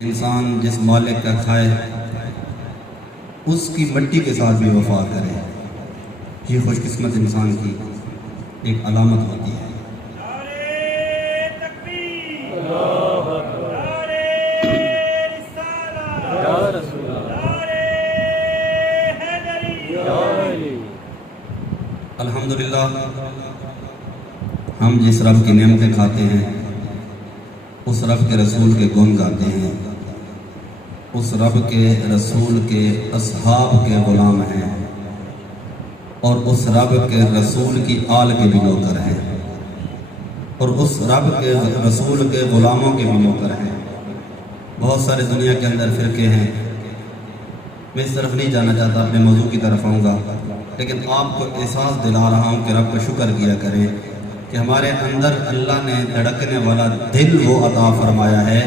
انسان جس مالک کا کھائے اس کی مٹی کے ساتھ بھی وفا کرے، یہ خوش قسمت انسان کی ایک علامت ہوتی ہے۔ الحمدللہ ہم جس رب کی نعمتیں کھاتے ہیں، اس رب کے رسول کے گن گاتے ہیں، اس رب کے رسول کے اصحاب کے غلام ہیں، اور اس رب کے رسول کی آل کے بھی نوکر ہیں، اور اس رب کے رسول کے غلاموں کے بھی نوکر ہیں۔ بہت سارے دنیا کے اندر فرقے ہیں، میں اس طرف نہیں جانا چاہتا، اپنے موضوع کی طرف آؤں گا، لیکن آپ کو احساس دلا رہا ہوں کہ رب کا شکر کیا کریں کہ ہمارے اندر اللہ نے دھڑکنے والا دل وہ عطا فرمایا ہے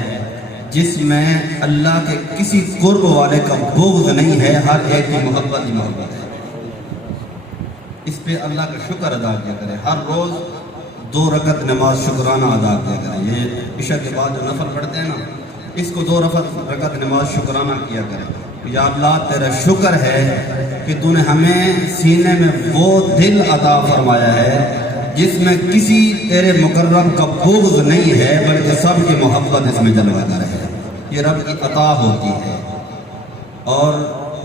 جس میں اللہ کے کسی قرب والے کا بغض نہیں ہے، ہر ایک کی محبت ہی محبت ہے۔ اس پہ اللہ کا شکر ادا کیا کریں، ہر روز 2 رکعت نماز شکرانہ ادا کیا کریں۔ یہ عشاء کے بعد جو نفل پڑھتے ہیں نا، اس کو 2 رکعت نماز شکرانہ کیا کریں۔ یا اللہ تیرا شکر ہے کہ تو نے ہمیں سینے میں وہ دل عطا فرمایا ہے جس میں کسی تیرے مقرب کا بغض نہیں ہے، بلکہ سب کی محبت اس میں جلوہ گر ہے۔ یہ رب کی عطا ہوتی ہے۔ اور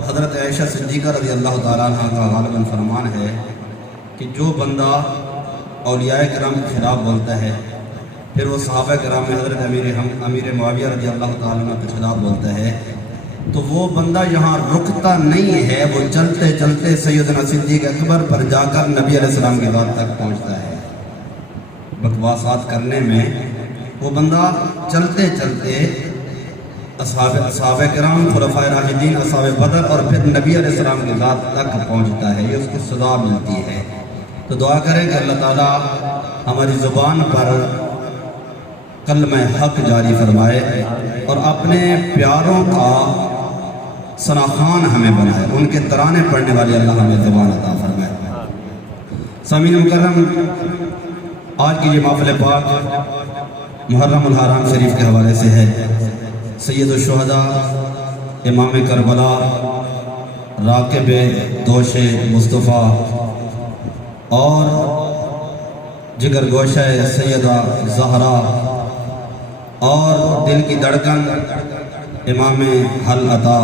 حضرت عائشہ صدیقہ رضی اللہ تعالیٰ عنہ کا غالباً فرمان ہے کہ جو بندہ اولیاء کرام کے خلاف بولتا ہے، پھر وہ صحابہ کرام میں حضرت امیر معاویہ رضی اللہ تعالیٰ عنہ کے خلاف بولتا ہے، تو وہ بندہ یہاں رکتا نہیں ہے، وہ چلتے چلتے سیدنا صدیق اکبر پر جا کر نبی علیہ السلام کی ذات تک پہنچتا ہے۔ بکواسات کرنے میں وہ بندہ چلتے چلتے اصحاب کرام، خلفائے راشدین، اصحاب بدر اور پھر نبی علیہ السلام کی ذات تک پہنچتا ہے، یہ اس کو سزا ملتی ہے۔ تو دعا کریں کہ اللہ تعالیٰ ہماری زبان پر کلمہ حق جاری فرمائے اور اپنے پیاروں کا ثناخوان ہمیں بنائے، ان کے ترانے پڑھنے والے اللہ ہمیں زبان عطا فرمائے۔ سامعین مکرم، آج کی یہ محفل پاک محرم الحرام شریف کے حوالے سے ہے۔ سید الشہداء، امام کربلا، راکب دوش مصطفیٰ اور جگر گوشہ سیدہ زہرا اور دل کی دھڑکن امام حل عطا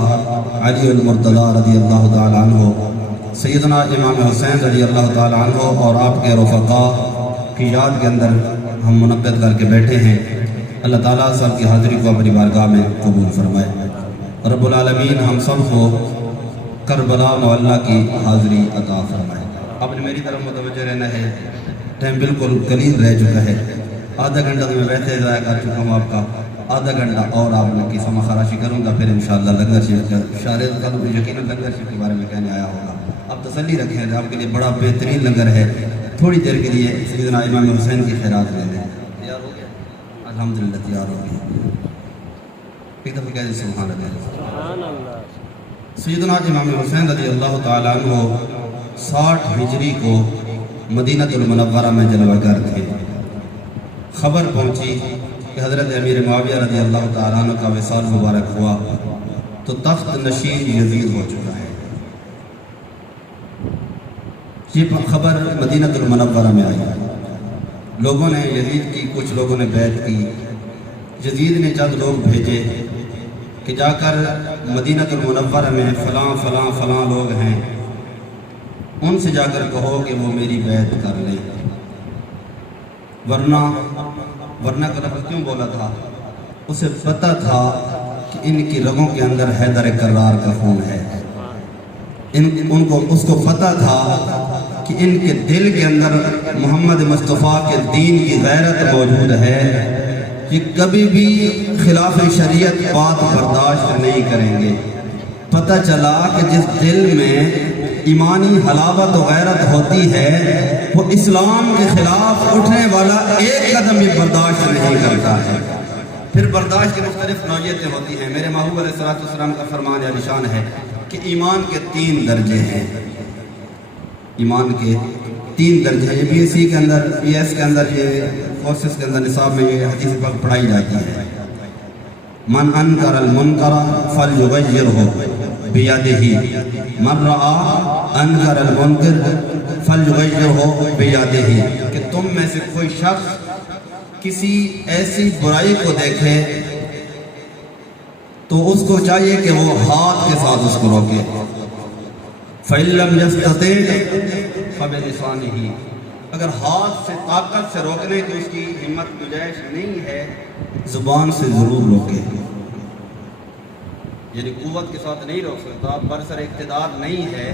علی المرتضیٰ رضی اللہ تعالیٰ عنہ، سیدنا امام حسین رضی اللہ تعالیٰ عنہ اور آپ کے رفقاء کی یاد کے اندر ہم منعقد کر کے بیٹھے ہیں۔ اللہ تعالیٰ سب کی حاضری کو اپنی بارگاہ میں قبول فرمائے۔ رب العالمین ہم سب کو کربلا معلیٰ کی حاضری عطا فرمائے۔ اب نے میری طرف متوجہ رہنا ہے، ٹائم بالکل قلیل رہ چکا ہے، آدھا گھنٹہ تو میں ویسے ضائع کر چکا ہوں آپ کا، آدھا گھنٹہ اور آپ نے کی سما خراشی کروں گا، پھر انشاءاللہ لنگر شریف کا شارد کا یقیناً لنگر شریف کے بارے میں کہنے آیا ہوگا۔ اب تسلی رکھیں، آپ کے لیے بڑا بہترین لنگر ہے، تھوڑی دیر کے لیے سیدنا امام حسین کی خیرات لے لیں۔ تیار ہو گیا؟ الحمدللہ تیار ہو گیا۔ ایک دفعہ کہہ دیں سبحان اللہ۔ سیدنا امام حسین رضی اللہ تعالیٰ عنہ 60 ہجری کو مدینہ المنورہ میں جلوہ گر تھے۔ خبر پہنچی کہ حضرت امیر معاویہ رضی اللہ تعالیٰ عنہ کا وصال مبارک ہوا تو تخت نشین یزید ہو چکا ہے۔ یہ خبر مدینہ المنورہ میں آئی، لوگوں نے یزید کی، کچھ لوگوں نے بیعت کی۔ یزید نے چند لوگ بھیجے کہ جا کر مدینہ المنورہ میں فلاں فلاں فلاں لوگ ہیں، ان سے جا کر کہو کہ وہ میری بیعت کر لیں، ورنہ کا لفظ کیوں بولا تھا؟ اسے پتہ تھا کہ ان کی رگوں کے اندر حیدر کرار کا خون ہے، اس کو پتہ تھا کہ ان کے دل کے اندر محمد مصطفیٰ کے دین کی غیرت موجود ہے، یہ کبھی بھی خلاف شریعت بات برداشت نہیں کریں گے۔ پتہ چلا کہ جس دل میں ایمانی حلاوت و غیرت ہوتی ہے وہ اسلام کے خلاف اٹھنے والا ایک قدم بھی برداشت نہیں کرتا ہے۔ پھر برداشت کی مختلف نوعیتیں ہوتی ہیں۔ میرے محبوب علیہ السلام کا فرمان عالی شان ہے کہ ایمان کے 3 درجے ہیں، ایمان کے 3 درجے ہیں۔ یہ بی ایس سی کے اندر، بی ایس کے اندر، یہ فورسز کے اندر نصاب میں یہ حدیث پاک پڑھائی جاتی ہے۔ من انکر المنکر فلیغیرہ بیدہ، من رآ انکر المنکر فلیغیرہ بیدہ، کہ تم میں سے کوئی شخص کسی ایسی برائی کو دیکھے تو اس کو چاہیے کہ وہ ہاتھ کے ساتھ اس کو روکے۔ فَإِن لَّمْ يَسْتَطِعْ فَبِلِسَانِهِ، اگر ہاتھ سے طاقت سے روکنے کی اس کی ہمت گنجائش نہیں ہے، زبان سے ضرور روکے۔ یعنی قوت کے ساتھ نہیں روک سکتا، برسر اقتدار نہیں ہے،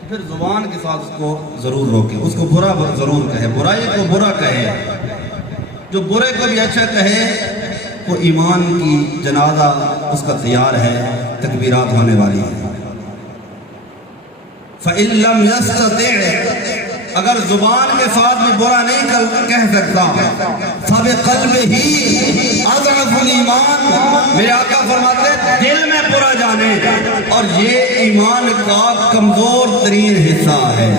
تو پھر زبان کے ساتھ اس کو ضرور روکے، اس کو برا ضرور کہے، برائی کو برا کہے، جو برے کو بھی اچھا کہے، وہ ایمان کی جنازہ اس کا تیار ہے، تکبیرات ہونے والی ہے۔ فَإِن لَّمْ يَسْتَطِعْ، اگر زبان کے ساتھ بھی برا نہیں کہہ سکتا، فَبِقَلْبِهِ اضعف الایمان، میرے آقا فرماتے ہیں دل میں برا جانے، اور یہ ایمان کا کمزور ترین حصہ ہے۔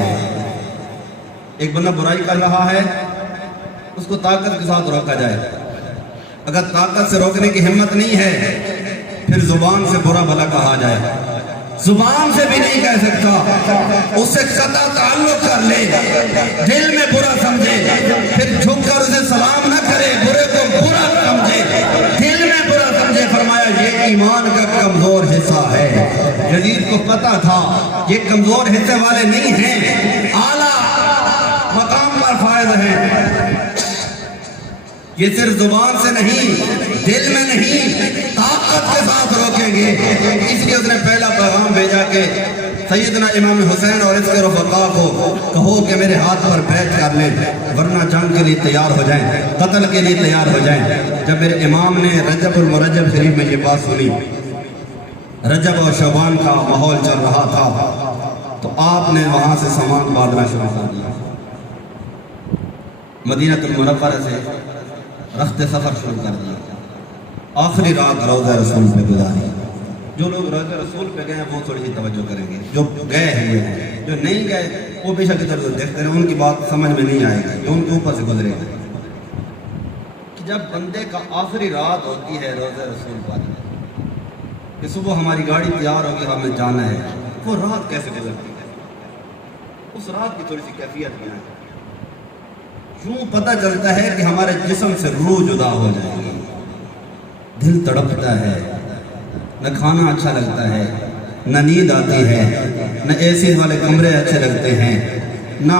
ایک بندہ برائی کر رہا ہے، اس کو طاقت کے ساتھ روکا جائے، اگر طاقت سے روکنے کی ہمت نہیں ہے، پھر زبان سے برا بھلا کہا جائے، زبان سے بھی نہیں کہہ سکتا، اس سے قطع تعلق کر لے، دل میں برا سمجھے، پھر جھک کر اسے سلام نہ کرے، برے کو برا سمجھے، دل میں برا سمجھے، فرمایا یہ ایمان کا کمزور حصہ ہے۔ یزید کو پتا تھا یہ کمزور حصے والے نہیں ہیں، اعلیٰ مقام پر فائز ہیں، یہ صرف زبان سے نہیں، دل میں نہیں، طاقت کے ساتھ روکیں گے۔ اس لیے اس نے پہلا پیغام بھیجا کہ سیدنا امام حسین اور اس کے رفقا کو کہو کہ میرے ہاتھ پر بیعت کر لیں، ورنہ جنگ کے لیے تیار ہو جائیں، قتل کے لیے تیار ہو جائیں۔ جب میرے امام نے رجب المرجب شریف میں یہ بات سنی، رجب اور شعبان کا ماحول چل رہا تھا، تو آپ نے وہاں سے سامان باندھنا شروع کر دیا، مدینہ المنورہ سے رخت سفر شروع کر دیا، آخری رات روضہ رسول پہ گزاری۔ جو لوگ روضہ رسول پہ گئے ہیں وہ تھوڑی سی توجہ کریں گے، جو گئے ہیں، جو نہیں گئے وہ بے شک ادھر دیکھتے رہے، ان کی بات سمجھ میں نہیں آئے گی، جو ان کے اوپر سے گزرے گا۔ کہ جب بندے کا آخری رات ہوتی ہے روضہ رسول پر، کہ صبح ہماری گاڑی تیار ہوگی، ہمیں جانا ہے، وہ رات کیسے گزرتی ہے، اس رات کی تھوڑی سی کیفیت کیا ہے۔ یوں پتہ چلتا ہے کہ ہمارے جسم سے روح جدا ہو جائے گی، دل تڑپتا ہے، نہ کھانا اچھا لگتا ہے، نہ نیند آتی ہے، نہ اے سی والے کمرے اچھے لگتے ہیں، نہ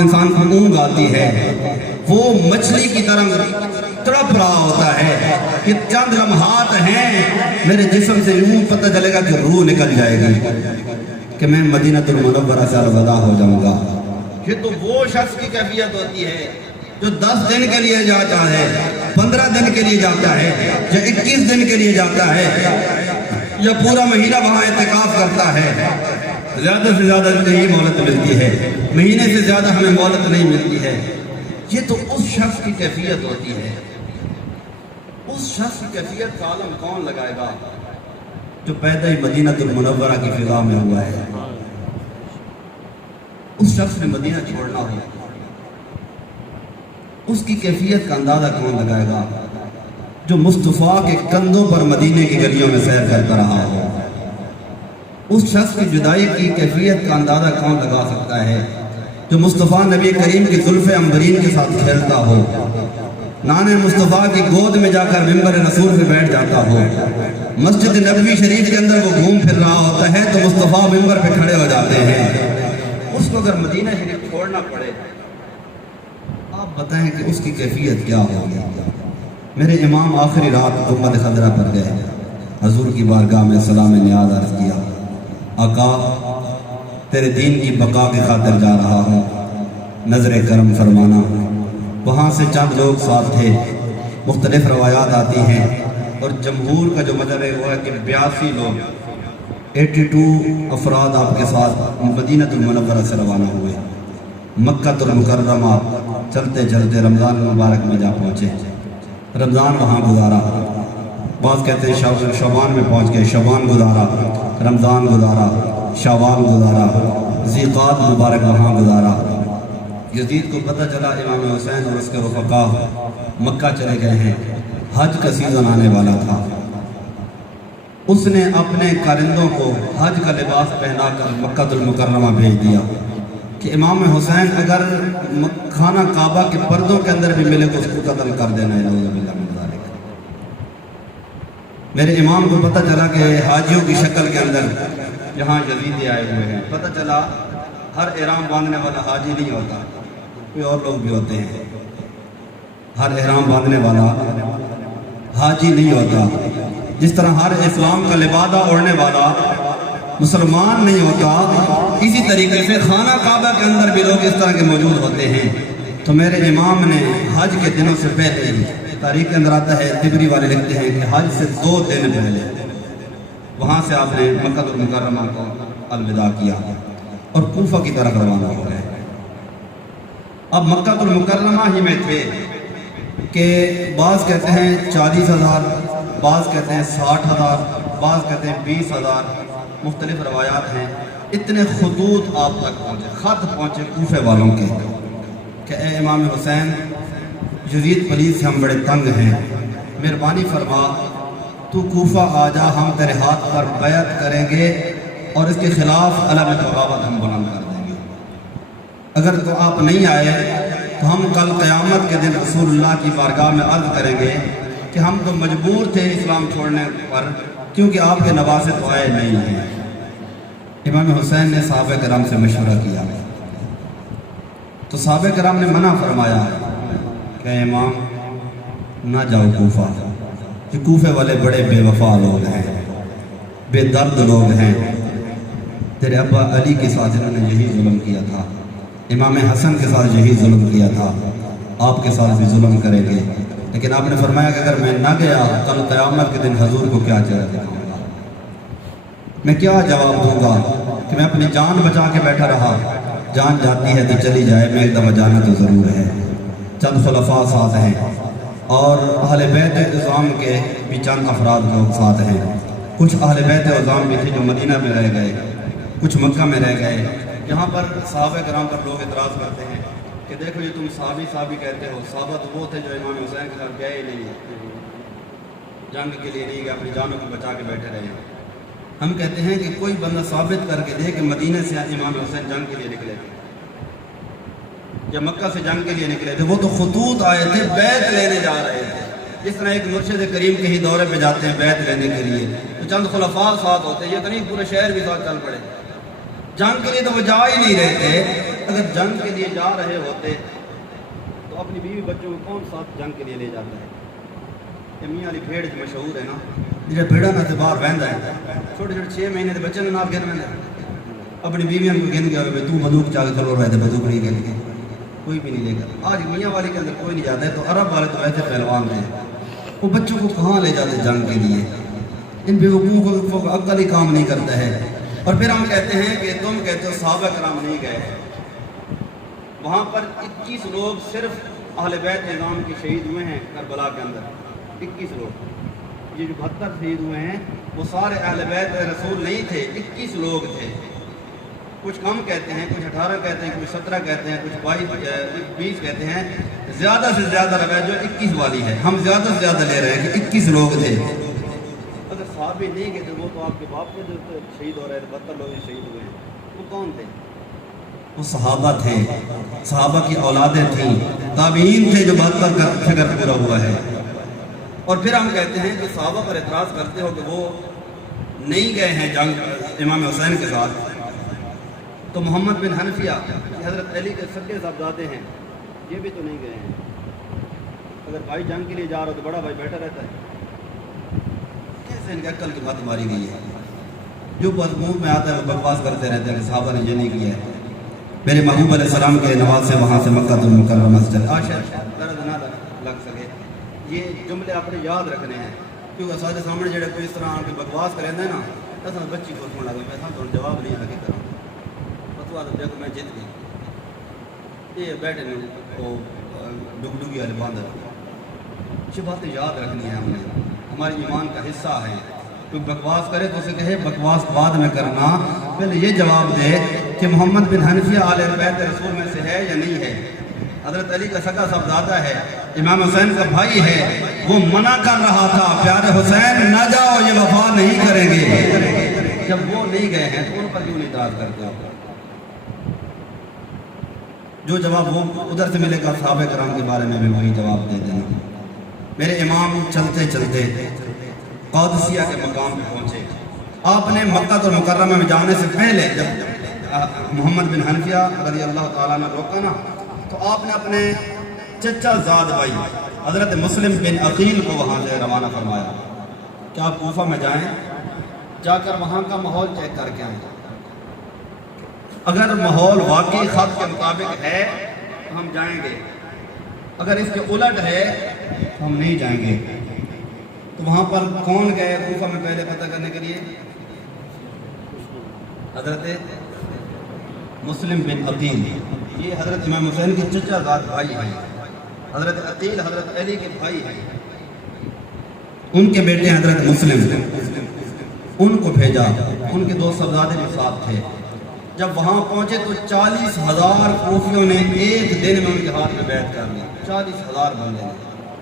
انسان کو اونگ آتی ہے، وہ مچھلی کی طرح تڑپ رہا ہوتا ہے کہ چند لمحات ہیں، میرے جسم سے یوں پتہ چلے گا کہ روح نکل جائے گی کہ میں مدینہ المنورہ سے الوداع ہو جاؤں گا۔ یہ تو وہ شخص کی کیفیت ہوتی ہے جو 10 دن کے لیے جاتا ہے، 15 دن کے لیے جاتا ہے، یا 21 دن کے لیے جاتا ہے، یا پورا مہینہ وہاں اعتکاف کرتا ہے۔ زیادہ سے زیادہ یہی مہلت ملتی ہے، مہینے سے زیادہ ہمیں مہلت نہیں ملتی ہے۔ یہ تو اس شخص کی کیفیت ہوتی ہے۔ اس شخص کی کیفیت کا عالم کون لگائے گا جو پیدا ہی مدینہ المنورہ کی فضا میں ہوا ہے؟ اس شخص نے مدینہ چھوڑنا ہو، اس کی کیفیت کا اندازہ کون لگائے گا جو مصطفیٰ کے کندھوں پر مدینے کی گلیوں میں سیر کرتا رہا ہو؟ اس شخص کی جدائی کی کیفیت کا اندازہ کون لگا سکتا ہے جو مصطفیٰ نبی کریم کی زلف عنبرین کے ساتھ کھیلتا ہو، نانے مصطفیٰ کی گود میں جا کر ممبر رسول پہ بیٹھ جاتا ہو، مسجد نبوی شریف کے اندر وہ گھوم پھر رہا ہوتا ہے تو مصطفیٰ ممبر پہ کھڑے ہو جاتے ہیں۔ اس کو اگر مدینہ شریف چھوڑنا پڑے، آپ بتائیں کہ اس کی کیفیت کیا ہوگی؟ میرے امام آخری رات گنبد خضرا پر گئے، حضور کی بارگاہ میں سلام نیاز عرض کیا، آقا تیرے دین کی بقا کی خاطر جا رہا ہوں، نظر کرم فرمانا۔ وہاں سے چند لوگ ساتھ تھے، مختلف روایات آتی ہیں، اور جمہور کا جو مذہب ہے وہ ہے کہ 82 لوگ 82 افراد آپ کے ساتھ مدینہ المنورہ سے روانہ ہوئے۔ مکہ المکرمہ چلتے چلتے رمضان المبارک میں جا پہنچے، رمضان وہاں گزارا، بعض کہتے ہیں شعبان میں پہنچ گئے، شعبان گزارا، رمضان گزارا، شعبان گزارا، ذیقعد مبارک وہاں گزارا۔ یزید کو پتہ چلا امام حسین اور اس کے رفقا مکہ چلے گئے ہیں، حج کا سیزن آنے والا تھا، اس نے اپنے کارندوں کو حج کا لباس پہنا کر مکہ المکرمہ بھیج دیا کہ امام حسین اگر خانہ کعبہ کے پردوں کے اندر بھی ملے تو اس کو قتل کر دینا ہے۔ نعوذ باللہ من ذالک۔ میرے امام کو پتہ چلا کہ حاجیوں کی شکل کے اندر یہاں یزیدی آئے ہوئے ہیں۔ پتہ چلا ہر احرام باندھنے والا حاجی نہیں ہوتا، کوئی اور لوگ بھی ہوتے ہیں۔ ہر احرام باندھنے والا حاجی نہیں ہوتا، جس طرح ہر اسلام کا لبادہ اوڑھنے والا مسلمان نہیں ہوتا، اسی طریقے سے خانہ کعبہ کے اندر بھی لوگ اس طرح کے موجود ہوتے ہیں۔ تو میرے امام نے حج کے دنوں سے پہلے ہی، تاریخ کے اندر آتا ہے، طبری والے لکھتے ہیں کہ حج سے 2 دن پہلے وہاں سے آپ نے مکہ المکرمہ کو الوداع کیا اور کوفہ کی طرف روانہ ہو گئے۔ اب مکہ المکرمہ ہی میں تھے کہ بعض کہتے ہیں 40,000، بعض کہتے ہیں 60,000، بعض کہتے ہیں 20,000، مختلف روایات ہیں۔ اتنے خطوط آپ تک پہنچے، خط پہنچے کوفے والوں کے کہ اے امام حسین، یزید پلیس سے ہم بڑے تنگ ہیں، مہربانی فرما تو کوفہ آ جا، ہم تیرے ہاتھ پر بیعت کریں گے اور اس کے خلاف علم بغاوت ہم بلند کر دیں گے۔ اگر تو آپ نہیں آئے تو ہم کل قیامت کے دن رسول اللہ کی بارگاہ میں عرض کریں گے کہ ہم تو مجبور تھے اسلام چھوڑنے پر، کیونکہ آپ کے نواسے تو آئے نہیں ہیں۔ امام حسین نے صحابہ کرام سے مشورہ کیا تو صحابہ کرام نے منع فرمایا کہ اے امام نہ جاؤ کوفہ، کہ کوفے والے بڑے بے وفا لوگ ہیں، بے درد لوگ ہیں، تیرے ابا علی کے ساتھ انہوں نے یہی ظلم کیا تھا، امام حسن کے ساتھ یہی ظلم کیا تھا، آپ کے ساتھ بھی ظلم کریں گے۔ لیکن آپ نے فرمایا کہ اگر میں نہ گیا کل قیامت کے دن حضور کو کیا چہرہ دکھاؤں گا، میں کیا جواب دوں گا کہ میں اپنی جان بچا کے بیٹھا رہا، جان جاتی ہے تو چلی جائے، میں ایک دفعہ جانا تو ضرور ہے۔ چند خلفاء ساتھ ہیں اور اہل بیت عظام کے بھی چند افراد لوگ ساتھ ہیں، کچھ اہل بیت عظام بھی تھے جو مدینہ میں رہ گئے، کچھ مکہ میں رہ گئے۔ یہاں پر صحابہ کرام پر لوگ اعتراض کرتے ہیں کہ دیکھو یہ تم صحابی کہتے ہو، صحابہ تو وہ تھے جو امام حسین کے ساتھ گئے ہی نہیں، جنگ کے لیے نہیں گئے، اپنی جانوں کو بچا کے بیٹھے رہے۔ ہم کہتے ہیں کہ کوئی بندہ ثابت کر کے دے کہ مدینہ سے امام حسین جنگ کے لیے نکلے تھے یا مکہ سے جنگ کے لیے نکلے تھے، وہ تو خطوط آئے تھے، بیعت لینے جا رہے تھے، جس طرح ایک مرشد کریم کے ہی دورے پہ جاتے ہیں بیعت لینے کے لیے، تو چند خلفاء ساتھ ہوتے ہیں، یہ تو نہیں پورے شہر بھی ساتھ چل پڑے۔ جنگ کے لیے تو وہ جا ہی نہیں رہے تھے، اگر جنگ کے لیے جا رہے ہوتے تو اپنی بیوی بچوں کو کون ساتھ جنگ کے لیے لے جاتا ہے؟ یہ میاں علی بھیڑ جو مشہور ہے نا، جہاں بھیڑا نہ سے باہر بہندا ہے، چھوٹے چھوٹے 6 مہینے کے بچے نے نال گن بہندا اپنی بیویاں کو گن گیا، تو بندوق چاہ کے چلو رہے تھے، بندوق نہیں گن کے کوئی بھی نہیں لے گا۔ آج میاں والی کے اندر کوئی نہیں جاتا ہے، تو عرب والے تو ویسے پہلوان تھے، وہ بچوں کو کہاں لے جاتے جنگ کے لیے؟ ان بیوقوفوں کو عقل ہی کام نہیں کرتا ہے۔ اور پھر ہم کہتے ہیں کہ تم کہتے ہو صحابہ کرام نہیں گئے، وہاں پر 21 لوگ صرف اہل بیت نظام کے شہید ہوئے ہیں کربلا کے اندر، 21 لوگ، یہ جو 72 شہید ہوئے ہیں وہ سارے اہل بیت رسول نہیں تھے، 21 لوگ تھے۔ کچھ کم کہتے ہیں، کچھ 18 کہتے ہیں، کچھ 17 کہتے ہیں، کچھ 22 20 کہتے ہیں، زیادہ سے زیادہ روایت جو 21 والی ہے، ہم زیادہ سے زیادہ لے رہے ہیں کہ 21 لوگ تھے۔ اگر صحابی نہیں گئے تھے، وہ تو آپ کے باپ کے جو شہید ہو رہے تھے، 72 لوگ شہید ہوئے ہیں، وہ کون تھے؟ وہ صحابہ تھے، صحابہ کی اولادیں تھیں، تابعین تھے جو 72 کا فکر پورا ہوا ہے۔ اور پھر ہم کہتے ہیں کہ صحابہ پر اعتراض کرتے ہو کہ وہ نہیں گئے ہیں جنگ امام حسین کے ساتھ، تو محمد بن حنفیہ حضرت علی کے سگے صاحبزادے ہیں، یہ بھی تو نہیں گئے ہیں۔ اگر بھائی جنگ کے لیے جا رہا تو بڑا بھائی بیٹھا رہتا ہے، کیسے ان کی عقل کی بات ماری گئی ہے؟ جو بات منہ میں آتا ہے وہ بکواس کرتے رہتے ہیں کہ صحابہ نے یہ نہیں کیا ہے۔ میرے محبوب علیہ السلام کے نواز سے وہاں سے مکہ المکرمہ سے درد نہ لگ سکے، یہ جملے آپ نے یاد رکھنے ہیں، کیونکہ سارے سامنے جڑے کوئی اس طرح کی بکواس کریں نا، ایسا بچی کو سن لگا، ایسا تو جواب نہیں لگے کروں فتوا تو دیکھو میں جیت گئی، یہ بیٹھے نے وہ ڈگڈگی والے باندھ، یہ باتیں یاد رکھنی ہے، ہم نے ہمارے ایمان کا حصہ ہے۔ کوئی بکواس کرے تو اسے کہے بکواس بعد میں کرنا، پہلے یہ جواب دے کہ محمد بن حنفیہ آل بیت رسول میں سے ہے یا نہیں ہے، حضرت علی کا سگا صاحبزادہ ہے، امام حسین کا بھائی ہے، وہ منع کر رہا تھا پیارے حسین نہ جاؤ یہ وفا نہیں کریں گے، جب وہ نہیں گئے ہیں تو ان پر کیوں اعتراض کرتے آپ؟ جو جواب وہ ادھر سے ملے گا صحابہ کرام کے بارے میں بھی وہی جواب دے دینا۔ میرے امام چلتے چلتے قادسیہ کے مقام پہ پہنچے۔ آپ نے مکہ المکرمہ میں جانے سے پہلے جب محمد بن حنفیہ رضی اللہ تعالیٰ نے روکا نا، تو آپ نے اپنے چچا زاد بھائی حضرت مسلم بن عقیل کو وہاں سے روانہ فرمایا کہ آپ کوفہ میں جائیں، جا کر وہاں کا ماحول چیک کر کے آئیں، اگر ماحول واقعی خط کے مطابق ہے تو ہم جائیں گے، اگر اس کے الٹ ہے تو ہم نہیں جائیں گے۔ تو وہاں پر کون گئے کوفہ میں پہلے پتہ کرنے کے لیے؟ حضرت مسلم بن عقیل، یہ حضرت امام حسین کے چچا زاد بھائی ہیں۔ حضرت عقیل حضرت علی کے بھائی ہیں، ان کے بیٹے حضرت مسلم، ان کو بھیجا، ان کے 2 صاحبزادے بھی ساتھ تھے۔ جب وہاں پہنچے تو 40,000 کوفیوں نے ایک دن میں ان کے ہاتھ میں بیعت کر لی، 40,000 بندے نے،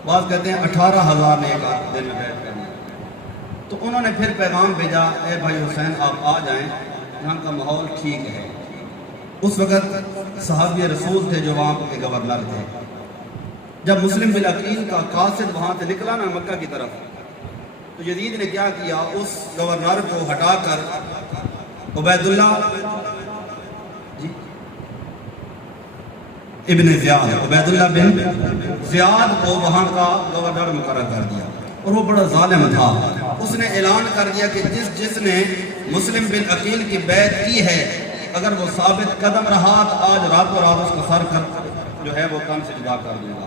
بعض کہتے ہیں 18,000 نے ایک دن میں بیعت کر لی۔ تو انہوں نے پھر پیغام بھیجا، اے بھائی حسین آپ آ جائیں، یہاں کا ماحول ٹھیک ہے۔ اس وقت صحابی رسول تھے جو وہاں کے گورنر تھے۔ جب مسلم بن عقیل کا قاصد وہاں سے نکلا نا مکہ کی طرف، تو یزید نے کیا کیا، اس گورنر کو ہٹا کر عبید اللہ ابن زیاد، عبید اللہ بن زیاد کو وہاں کا گورنر مقرر کر دیا، اور وہ بڑا ظالم تھا۔ اس نے اعلان کر دیا کہ جس نے مسلم بن عقیل کی بیعت کی ہے، اگر وہ ثابت قدم رہا تو آج راتوں رات اس کا سر جو ہے وہ کان سے جدا کر دوں گا۔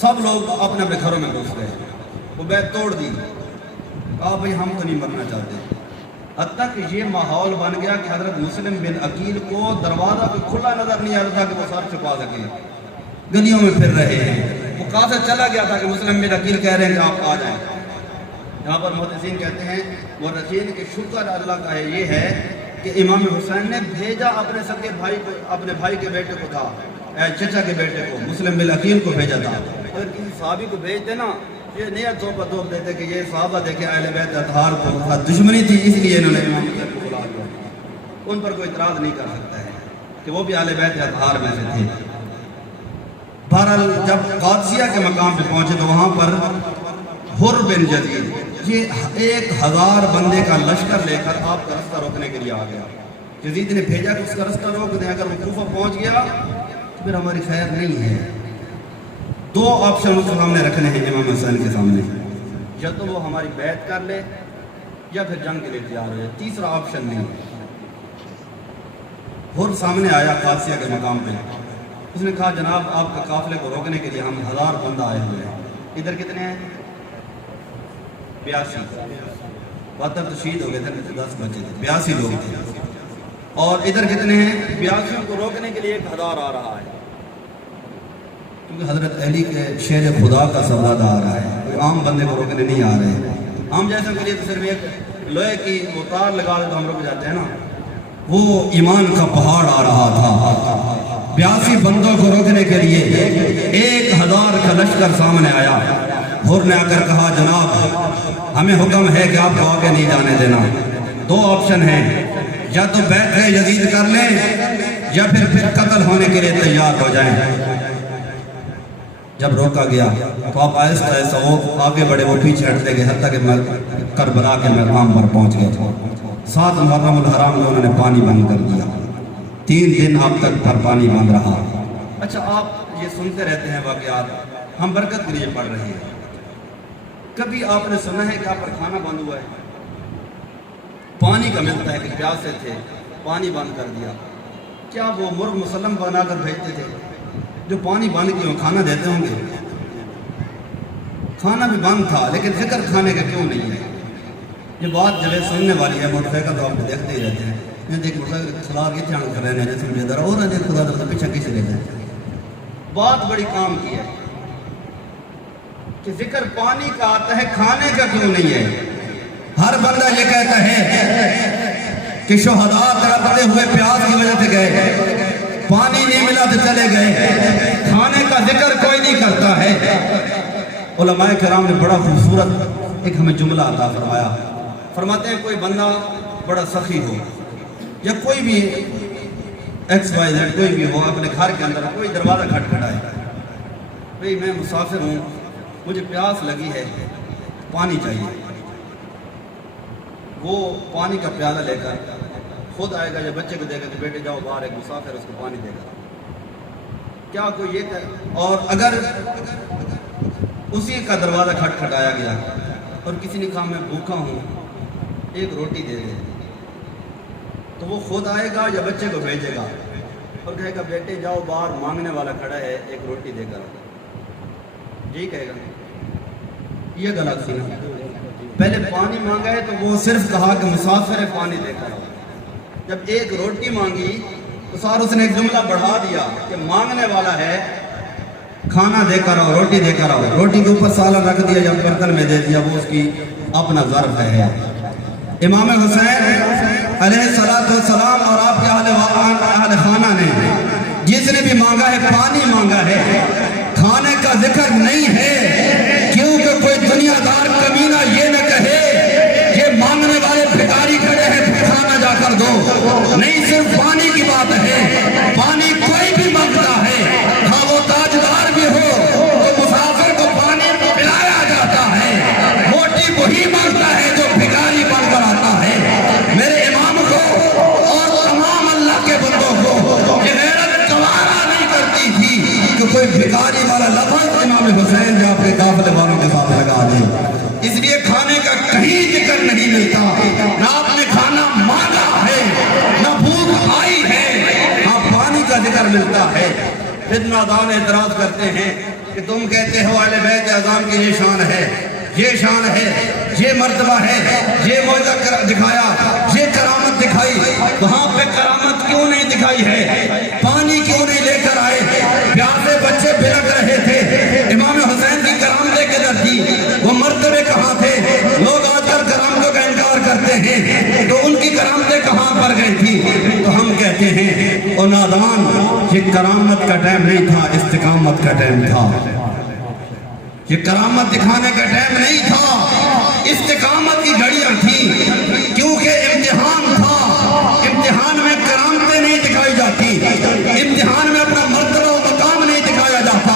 سب لوگ اپنے اپنے گھروں میں گھس گئے، وہ بیعت توڑ دی، کہا بھئی ہم تو نہیں مرنا چاہتے۔ حتیٰ کہ یہ ماحول بن گیا کہ حضرت مسلم بن عقیل کو دروازہ پہ کھلا نظر نہیں آتا تھا کہ وہ سر چھپا سکے، گلیوں میں پھر رہے ہیں۔ وہ کہاں سے چلا گیا تھا کہ مسلم بن عقیل کہہ رہے ہیں کہ آپ آ جائیں۔ یہاں پر محدثین کہتے ہیں مورخین کہ شکر اللہ کا ہے یہ ہے کہ امام حسین نے بھیجا اپنے سگے بھائی کو، اپنے بھائی کے بیٹے کو تھا، چچا کے بیٹے کو، مسلم بن عقیل کو بھیجا تھا۔ اگر کسی صحابی کو بھیجتے نا، یہ نیا توبہ توپ دیتے کہ یہ صحابہ دیکھیں اہل بیت اطہار کو دشمنی تھی اس لیے انہوں نے امام حسین کو بلا دیا، ان پر کوئی اعتراض نہیں کر سکتا ہے کہ وہ بھی اہل بیت اطہار میں سے تھے۔ بہرحال جب قادسیہ کے مقام پہ پہنچے تو وہاں پر حر بن جدید یہ 1,000 بندے کا لشکر لے کر آپ کا رستہ روکنے کے لیے آ گیا۔ یزید نے بھیجا کہ اس کا رستہ روک دیں، اگر وہ کوفہ پہنچ گیا تو پھر ہماری خیر نہیں ہے۔ 2 آپشن اس کے سامنے رکھنے ہیں امام حسین کے سامنے، یا تو وہ ہماری بیعت کر لے یا پھر جنگ کے لیے تیار ہو جائے، تیسرا آپشن نہیں۔ حر سامنے آیا قادسیہ کے مقام پہ، اس نے کہا جناب آپ کے قافلے کو روکنے کے لیے ہم 1000 بندہ آئے ہوئے ہیں، ادھر کتنے ہیں؟ 82، بہتر تو شہید ہو گئے تھے، 10 بچے تھے، 82 لوگ تھے، اور ادھر کتنے ہیں؟ 82 کو روکنے کے لیے 1000 آ رہا ہے، کیونکہ حضرت علی کے شیر خدا کا سوادہ آ رہا ہے، کوئی عام بندے کو روکنے نہیں آ رہے۔ عام جیسے کے لیے تو صرف ایک لوہے کی وہ تار لگا دے تو ہم رک جاتے ہیں نا، وہ ایمان کا پہاڑ آ رہا تھا۔ 82 بندوں کو روکنے کے لیے 1000 کا لشکر سامنے آیا۔ حر نے آ کر کہا جناب ہمیں حکم ہے کہ آپ کو آگے نہیں جانے دینا، 2 آپشن ہیں، یا تو بیعت یزید کر لیں یا پھر قتل ہونے کے لیے تیار ہو جائیں۔ جب روکا گیا تو آپ آہستہ آہستہ وہ آگے بڑھے، وہ پیچھے ہٹتے گئے، حتیٰ کہ کربلا کے مقام پر پہنچ گئے تھے۔ 7 محرم الحرام میں انہوں نے پانی بند کر دیا، 3 دن اب تک پر پانی بند رہا۔ اچھا آپ یہ سنتے رہتے ہیں واقعات، ہم برکت کے لیے پڑھ رہے ہیں، کبھی آپ نے سنا ہے کہ آپ پر کھانا بند ہوا ہے؟ پانی کا ملتا ہے کہ پیاسے تھے، پانی بند کر دیا، کیا وہ مرغ مسلم بنا کر بھیجتے تھے جو پانی بند کیوں کھانا دیتے ہوں گے؟ کھانا بھی بند تھا لیکن فکر کھانے کا کیوں نہیں ہے؟ یہ بات جب سننے والی ہے، موٹر سائیکل تو آپ دیکھتے ہی رہتے ہیں، میں دیکھ خدا کے دھیان کر رہے ہیں جیسے مجھے ذرا اور دیکھ خدا در پیچھے کسی رہتے ہیں۔ بات بڑی کام کی ہے کہ ذکر پانی کا آتا ہے، کھانے کا کیوں نہیں ہے؟ ہر بندہ یہ کہتا ہے کہ شہداء تڑپتے ہوئے پیاس کی وجہ سے گئے، پانی نہیں ملا تو چلے گئے، کھانے کا ذکر کوئی نہیں کرتا ہے۔ علماء کرام نے بڑا خوبصورت ایک ہمیں جملہ عطا فرمایا. فرماتے ہیں کوئی بندہ بڑا سخی ہو یا کوئی بھی XYZ کوئی بھی ہو اپنے گھر کے اندر کوئی دروازہ کھٹکھٹائے, بھئی میں مسافر ہوں, مجھے پیاس لگی ہے, پانی چاہیے. وہ پانی کا پیالہ لے کر خود آئے گا یا بچے کو دے گا کہ بیٹے جاؤ باہر, ایک مسافر اس کو پانی دے گا. کیا کوئی یہ کہ اور اگر اسی کا دروازہ کھٹکھٹایا گیا اور کسی نے کہا میں بھوکا ہوں, ایک روٹی دے دے, تو وہ خود آئے گا یا بچے کو بھیجے گا اور کہے گا بیٹے جاؤ باہر مانگنے والا کھڑا ہے, ایک روٹی دے کر, یہی کہے گا. یہ غلط سی نا. پہلے پانی مانگا ہے تو وہ صرف کہا کہ مسافر ہے پانی دے کر. جب ایک روٹی مانگی تو سار اس نے ایک جملہ بڑھا دیا کہ مانگنے والا ہے, کھانا دے کر آؤ, روٹی دے کر آؤ. روٹی کے اوپر سالن رکھ دیا یا برتن میں دے دیا, وہ اس کی اپنا ظرف ہے. امام حسین علیہ السلام اور آپ کے اہل خانہ نے جس نے بھی مانگا ہے پانی مانگا ہے, کھانے کا ذکر نہیں ہے, کیونکہ کوئی دنیا دار کمینہ یہ نہ کہے یہ مانگنے والے بھکاری کھڑے ہیں کھانا جا کر دو. نہیں, صرف پانی کی بات ہے. پانی کوئی بھی مانگتا ہے, ہاں وہ تاجدار بھی ہو تو مسافر کو پانی پلایا جاتا ہے. روٹی وہی مانگتا ہے جو بھکاری بن کر آتا ہے. میرے امام کو اور تمام اللہ کے بندوں کو یہ غیرت گوارا نہیں کرتی تھی کہ کوئی بھکاری والا لفظ امام حسین جو آپ کے قافلے والوں کے ساتھ لگا دے. اس لیے کھانے کا کہیں ذکر نہیں ملتا, نہ آپ نے کھانا مانگا ہے نہ بھوک آئی ہے, ہاں پانی کا ذکر ملتا ہے. پھر نادان اعتراض کرتے ہیں کہ تم کہتے ہو اہل بیت اعظم کی یہ شان ہے, یہ شان ہے, یہ مرتبہ ہے, یہ معجزہ دکھایا, یہ کرامت دکھائی. وہاں پہ کرامت کیوں نہیں دکھائی ہے؟ پانی کیوں نہیں لے کر آئے؟ پیاسے بچے بلک رہے تھے, امام حسین کی کرامتیں کدھر تھی؟ وہ مرتبے کہاں تھے؟ لوگ آج کل کرامتوں کا انکار کرتے ہیں, تو ان کی کرامتیں کہاں پر گئی تھی؟ تو ہم کہتے ہیں او نادان, یہ کرامت کا ٹائم نہیں تھا, استقامت کا ٹائم تھا. یہ کرامت دکھانے کا ٹائم نہیں تھا, استقامت کی گھڑیاں تھیں. کیونکہ امتحان تھا, امتحان میں کرامتیں نہیں دکھائی جاتی, امتحان میں اپنا مرتبہ و مقام نہیں دکھایا جاتا,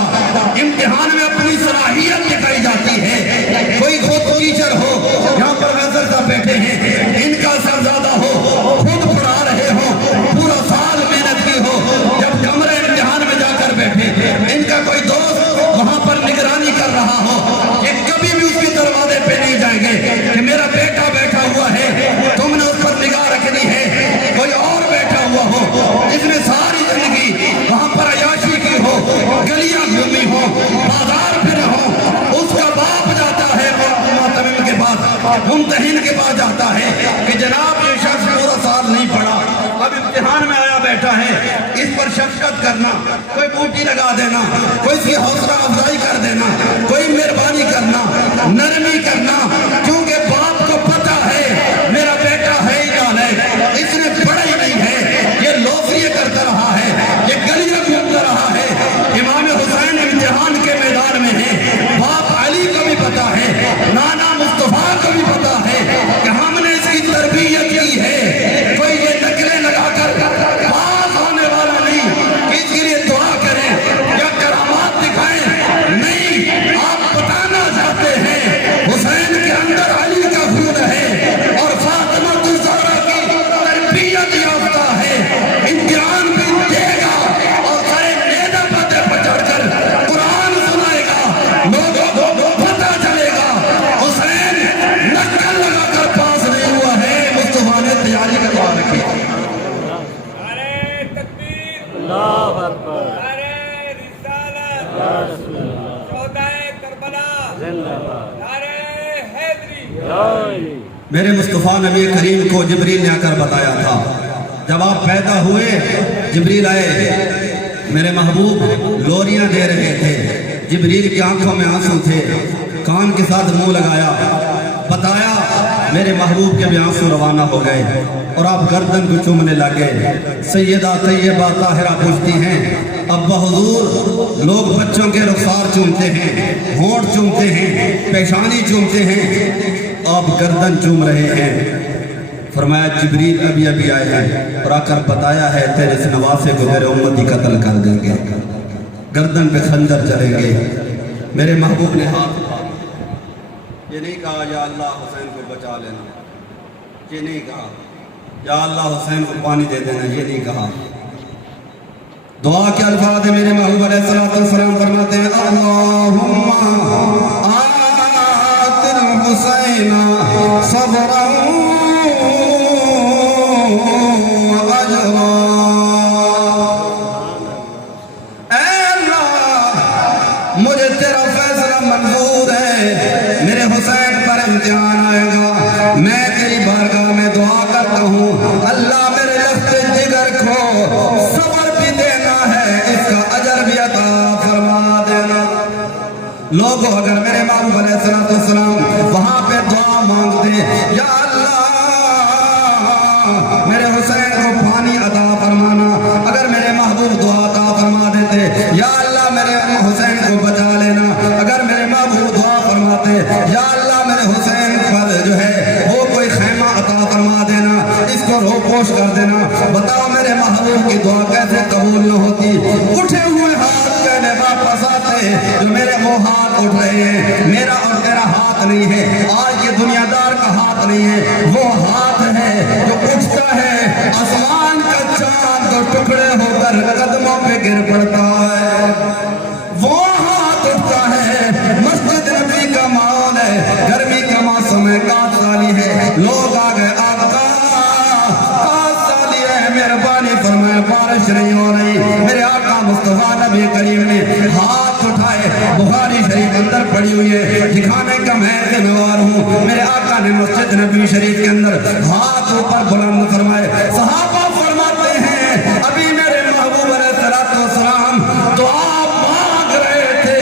امتحان میں اپنی صلاحیت دکھائی جاتی ہے. کوئی خود ٹیچر ہو, یہاں پر وزیر صاحب بیٹھے ہیں, ان کا سرزادہ ہو, خود پڑھا رہے ہو, پورا سال محنت کی ہو, جب کمرے امتحان میں جا کر بیٹھے, ان کا کوئی دوست وہاں پر نگرانی کر رہا ہو, یہ کبھی بھی اس کے دروازے پہ نہیں جائیں گے کہ میرا بیٹا بیٹھا ہوا ہے, تم نے اس پر نگاہ رکھنی ہے. کوئی اور بیٹھا ہوا ہو جس نے ساری زندگی وہاں پر عیاشی کی ہو, گلیاں گھومی ہو, بازار پھرے ہو, اس کا باپ جاتا ہے معتمم کے پاس, ممتحن کے پاس جاتا ہے کہ جناب یہ شخص پورا سال نہیں پڑھا, اب امتحان میں آیا بیٹھا ہے, اس پر شفقت کرنا, کوئی بوٹی لگا دینا, کوئی اس کی حوصلہ افزائی کر دینا, کوئی مہربانی کرنا, نرمی کرنا, کیونکہ باپ کو پتہ ہے میرا بیٹا ہے ہی نالائق, اس نے پڑھا ہی نہیں ہے, یہ لوفریے کرتا رہا ہے, یہ گلیاں گھومتا رہا ہے. امام حسین امتحان کے میدان میں ہے, باپ علی کو بھی پتہ ہے, نانا مصطفیٰ کو بھی پتہ ہے کہ ہم نے اس کی تربیت کی ہے. کوئی یہ نقلیں لگا کر پاس ہونے والا نہیں کہ اس کے لیے دعا کریں یا کرامات دکھائیں. نہیں, آپ بتانا چاہتے ہیں حسین کے اندر علی کا خون ہے اور فاطمہ الزہرا کی تربیت یافتہ ہے. امتحان بھی دے گا اور سارے نیزہ پتے پر چڑھ کر قرآن سنائے گا, لوگوں کو پتہ چلے گا حسین نقل لگا کر پاس نہیں ہوا ہے. مصطفیٰ نے تیاری کا دعا رکھی. نعرہ تکبیر, اللہ اکبر, نعرہ رسالت, یا رسول اللہ, شہدائے کربلا, زندہ باد, نعرہ حیدری. یا علی. میرے مصطفیٰ نبی کریم کو جبریل نے آ کر بتایا تھا, جب آپ پیدا ہوئے جبریل آئے, میرے محبوب لوریاں دے رہے تھے, جبریل کی آنکھوں میں آنسو تھے, کان کے ساتھ منہ لگایا, بتایا, میرے محبوب کے بھی آنسو روانہ ہو گئے اور آپ گردن کو چومنے لگے. سیدہ طیبہ طاہرہ پوچھتی ہیں اب حضور لوگ بچوں کے رخسار چومتے ہیں، ہونٹ چومتے ہیں، پیشانی چومتے ہیں، آپ گردن چوم رہے ہیں۔ فرمایا جبریل ابھی ابھی آئے ہیں اور آ کر بتایا ہے تیرے اس نواسے کو میرے امتی قتل کر دیں گے، گردن پہ خنجر چلیں گے۔ میرے محبوب نے ہاتھ یہ نہیں کہا یا اللہ حسین کو بچا لینا، یہ نہیں کہا یا اللہ حسین کو پانی دے دینا، یہ نہیں کہا۔ دعا کے الفاظ ہیں میرے محبوب علیہ السلام فرماتے ہیں اللہم آت الحسین صبرا و اجرا۔ اے اللہ مجھے تیرا فیصلہ منظور ہے، میرے حسین پر امتحان آئے گا، میں تیری بارگاہ میں دعا کرتا ہوں اللہ میرے لفظ جگر کو صبر بھی دینا ہے، اس کا اجر بھی عطا فرما دینا۔ لوگوں اگر میرے محبوب علیہ السلام وہاں پہ دعا مانگتے یا اللہ میرے حسین کو پانی عطا فرمانا، اگر میرے محبوب دعا عطا فرما دیتے یا اللہ میرے حسین کو بچا لینا، اگر میرے محبوب دعا فرماتے یا اللہ میرے حسین پر جو ہے وہ کوئی خیمہ عطا فرما دینا، اس کو روپوش کر دینا، بتاؤ میرے محبوب کی دعا کیسے قبول نہ ہوتی؟ اٹھے ہوئے ہاتھ کہنے واپس آتے، جو میرے وہ ہاتھ اٹھ رہے ہیں میرا اور تیرا ہاتھ نہیں ہے، آج یہ دنیا دار کا ہاتھ نہیں ہے، وہ ہاتھ ہے جو اٹھتا ہے، آسمان کا چاند تو ٹکڑے ہو کر قدموں پہ گر پڑتا ہے، وہ ہاتھ اٹھتا ہے۔ مسجد نبی کا ماحول ہے، گرمی کا موسم ہے، کاٹ سالی ہے، لوگ آ گئے آقا مہربانی فرمائے بارش نہیں ہو رہی، میرے آقا مصطفیٰ نبی کریم نے ہاتھ اٹھائے، بخاری شریف اندر پڑی ہوئی ہے، دکھانے کا میں ذمہ ہوں، میرے آقا نے مسجد نبی شریف کے اندر ہاتھ اوپر بلند فرمائے، صحابہ فرماتے ہیں ابھی میرے محبوب علیہ السلام دعا مانگ رہے تھے،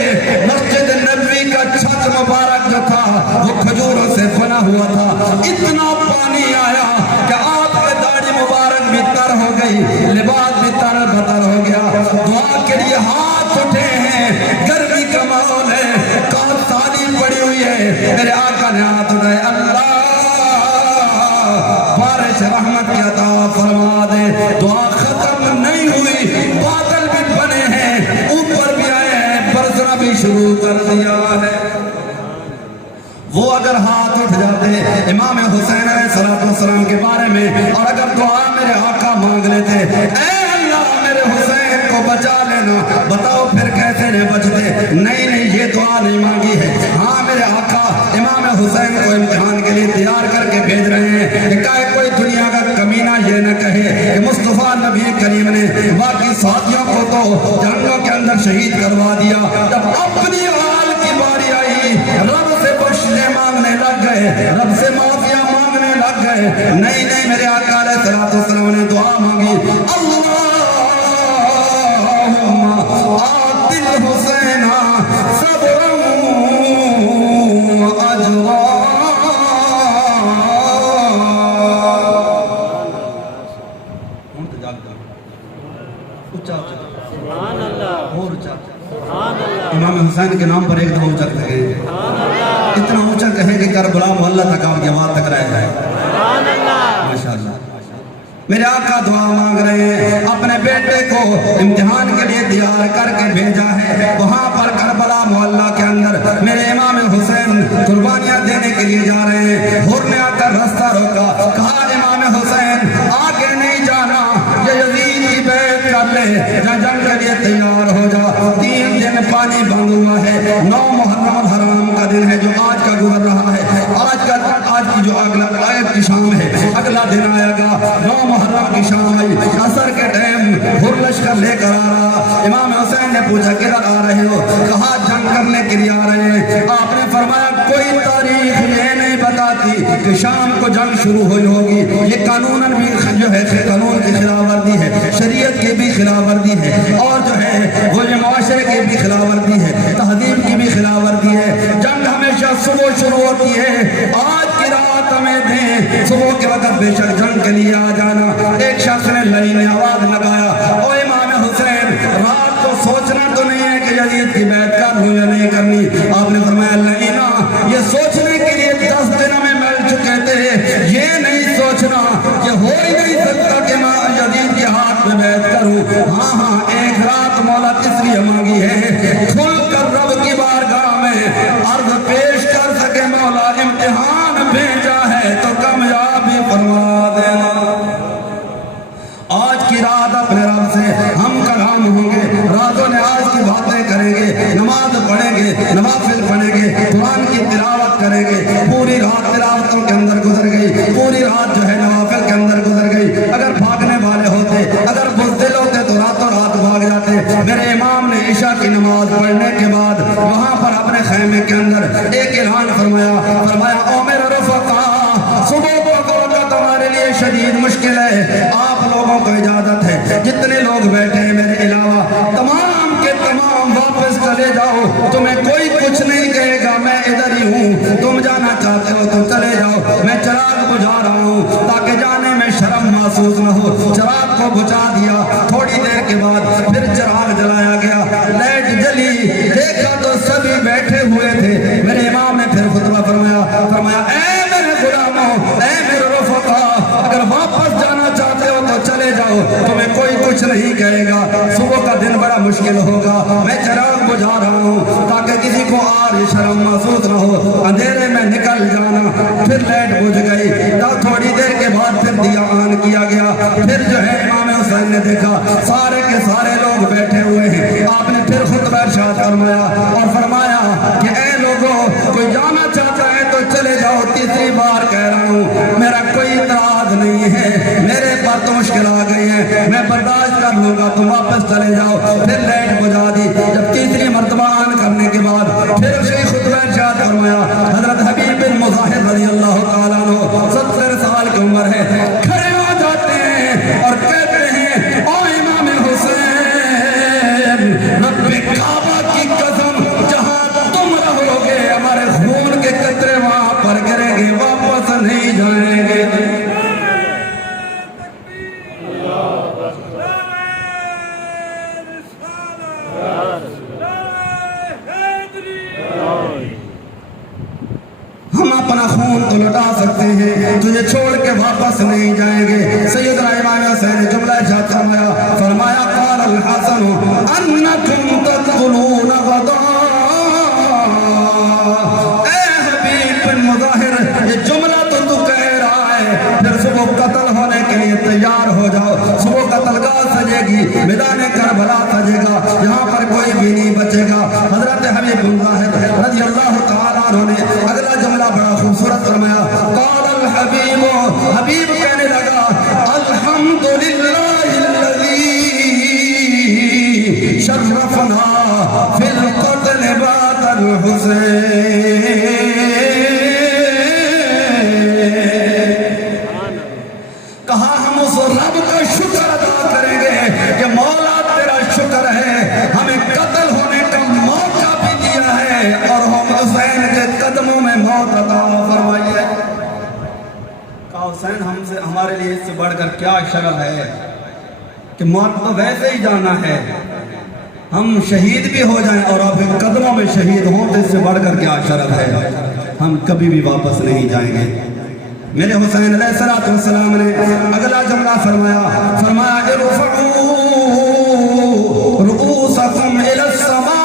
مسجد نبی کا چھت مبارک جو تھا وہ کھجوروں سے بنا ہوا تھا، اتنا پانی آیا کہ آپ کے داڑھی مبارک بھی تر ہو گئی، لباس بھی تر بتر ہو گیا، دعا کے لیے ہاتھ اٹھے ہیں، گرمی کا ماحول ہے، کاٹ سالی پڑی ہوئی ہے، میرے آقا نے ہاتھ اٹھائے اللہ بارش رحمت کی عطا فرما دے، دعا ختم نہیں ہوئی، بادل بھی بنے ہیں، اوپر بھی آئے ہیں، برسنا بھی شروع کر دیا ہے۔ وہ اگر ہاتھ اٹھ جاتے امام حسین علیہ السلام کے بارے میں اور اگر دعا میرے آقا مانگ لیتے اے اللہ میرے حسین کو بچا لینا، بتاؤ پھر کیسے نہیں بچتے؟ نہیں یہ دعا نہیں مانگی ہے، ہاں میرے آقا امام حسین کو امتحان کے لیے تیار کر کے بھیج رہے ہیں کہ کوئی دنیا کا کمینہ یہ نہ کہے کہ مصطفیٰ نبی کریم نے باقی ساتھیوں کو تو جنگوں کے اندر شہید کروا دیا، جب اپنی آل کی باری آئی رب سے بخشنے مانگنے لگ گئے، رب سے معافیاں مانگنے لگ گئے، نہیں میرے آقا علیہ السلام نے دعا مانگی اللہم آت الحسین صبرا و اجرا۔ سبحان اللہ، سبحان اللہ، امام حسین کے نام پر ایک دفعہ اونچا کہیں، اتنا اونچا کہیں کہ کربلا محلہ تک آپ کی آواز تک رہ جائے، ماشاءاللہ۔ میرے آقا دعا مانگ رہے ہیں، اپنے بیٹے کو امتحان کے لیے تیار کر کے بھیجا ہے، وہاں پر کربلا محلہ کے اندر میرے امام حسین قربانیاں دینے کے لیے جا رہے ہیں، حر نے آ کر رستہ روکا، کہا امام حسین آگے نہیں جانا، یہ یزید کی بیعت کر لے، جنگ کے لیے تیار ہو جا، 3 دن پانی بند ہوا ہے، 9 محرم الحرام کا دن ہے جو آج کا گزر رہا ہے، آج کی جو آیت کی شام ہے، اگلا دن آئے گا، 9 محرم کی شام آئی، عصر کے ٹائم حر لشکر لے کر آ رہا، امام حسین نے پوچھا کدھر آ رہے ہو؟ کہا جنگ کرنے کے لیے آ رہے ہیں، آپ نے فرمایا کوئی تاریخ یہ نہیں بتاتی کہ شام کو جنگ شروع ہوئی ہوگی، یہ قانون بھی جو ہے قانون کی خلاف ورزی ہے، شریعت کی بھی خلاف ورزی ہے، اور جو ہے وہ یہ معاشرے کی بھی خلاف ورزی ہے، تہذیب کی بھی خلاف ورزی ہے، جنگ ہمیشہ صبح شروع ہوتی ہے، آج کی رات ہمیں دیں، صبح کے وقت بے شک جنگ کے لیے آ جانا۔ ایک شخص نے لئی نے آواز لگایا او امام حسین رات یزید کی بیعت کر لوں یا نہیں کرنی؟ آپ نے فرمایا لینا، یہ سوچنے کے لیے 10 دن میں مل چکے تھے، یہ نہیں سوچنا کہ ہو ہی نہیں سکتا کہ میں یزید کے ہاتھ میں بیعت کروں۔ ہاں ہاں، ایک رات مولا اس لیے مانگی ہے کھل کر رب کی بارگاہ میں عرض پیش کر سکے، مولا امتحان بھیجا ہے تو کامیابی فرما دینا۔ آج کی رات اپنے رب سے ہم کلام ہوں گے، رات و نیاز کی باتیں کریں گے، نماز پڑھیں گے، نوافل پڑھیں گے، قرآن کی تلاوت کریں گے۔ پوری رات تلاوتوں کے اندر گزر گئی، پوری رات جو ہے نوافل کے اندر گزر گئی۔ اگر بھاگنے والے ہوتے، اگر بزدل ہوتے تو راتوں رات بھاگ جاتے۔ میرے امام نے عشاء کی نماز پڑھنے کے بعد وہاں پر اپنے خیمے کے اندر ایک اعلان فرمایا او میرے رفقا، صبح کا وقت ہمارے لیے شدید مشکل ہے، آپ لوگوں کو اجازت ہے، جتنے لوگ بیٹھے ہیں میرے علاوہ تمام کے تمام واپس چلے جاؤ، تمہیں کوئی کچھ نہیں کہے گا، میں ادھر ہی ہوں، تم جانا چاہتے ہو تو چلے جاؤ، میں چراغ بجھا رہا ہوں تاکہ جانے میں شرم محسوس نہ ہو۔ چراغ کو بجھا دیا، تھوڑی دیر کے بعد پھر چراغ جلایا گیا، لائٹ جلی، دیکھا تو سبھی بیٹھے ہوئے تھے۔ میرے امام نے پھر خطبہ فرمایا اے میرے غلاموں، اے میرے رفقا، اگر واپس جانا چاہتے ہو تو چلے جاؤ، تمہیں کوئی کچھ نہیں کہے گا، صبح کا دن بڑا مشکل ہوگا، میں چراغ بجھا رہا ہوں تاکہ کسی کو آر شرم محسوس نہ ہو، اندھیرے میں نکل جانا۔ پھر لائٹ بجھ گئی، تھوڑی دیر کے بعد پھر دیا آن کیا گیا، پھر جو ہے امام حسین نے دیکھا سارے کے سارے لوگ بیٹھے ہوئے ہیں۔ آپ نے پھر خطبہ ارشاد فرمایا اور فرمایا کہ اے لوگوں، کوئی جانا چاہتا ہے تو چلے جاؤ، تیسری بار کہہ رہا ہوں، میرا کوئی اعتراض نہیں ہے، میرے پاس تو مشکل آ گئی ہے، میں برداشت کر لوں گا، تم واپس چلے جاؤ۔ پھر لائٹ بجھا دی، جب تیسری مرتبہ آن کرنے کے بعد پھر اسی خطبہ ارشاد فرمایا، حضرت حبیب بن مظاہر رضی اللہ تعالیٰ عنہ 70 سال کی عمر ہے، کھڑے ہو جاتے ہیں اور کہتے ہیں او امام حسین، رب کعبہ کی قسم، جہاں تم رہو گے ہمارے خون کے قطرے وہاں پر گریں گے، واپس نہیں جائیں گے۔ ہم اپنا خون تو لٹا سکتے ہیں، تجھے چھوڑ کے واپس نہیں جائیں گے۔ سیدنا امام حسین نے جملہ ارشاد فرمایا قال الحسن انکم تدخلون غدا، اے حبیب بن مظاہر، یہ جملہ تو کہہ رہا ہے، پھر صبح قتل ہونے کے لیے تیار ہو جاؤ، صبح قتل گاہ سجے گی، میدان کربلا سجے گا، یہاں پر کوئی بھی نہیں بچے گا۔ حضرت حبیب بن مظاہر رضی اللہ تعالیٰ عنہ نے اگلا جملہ بڑا خوبصورت فرمایا، قال الحبیب، حبیب کہنے لگا الحمدللہ الذی شرفنا فی القتل بعد الحسین، کہا ہم اس رب کا شکر ادا کریں گے کہ مولا تیرا شکر ہے، ہمیں قتل ہونے کا موقع بھی دیا ہے اور ہم حسین کے قدموں میں موت عطا فرمائی ہے۔ کہا حسین ہمارے لیے اس سے بڑھ کر کیا شرف ہے کہ موت تو ویسے ہی جانا ہے، ہم شہید بھی ہو جائیں اور آپ کے قدموں میں شہید ہوں تو اس سے بڑھ کر کیا شرف ہے، ہم کبھی بھی واپس نہیں جائیں گے۔ میرے حسین علیہ السلام نے اگلا جملہ فرمایا ارفعوا رؤوسکم الی السماء،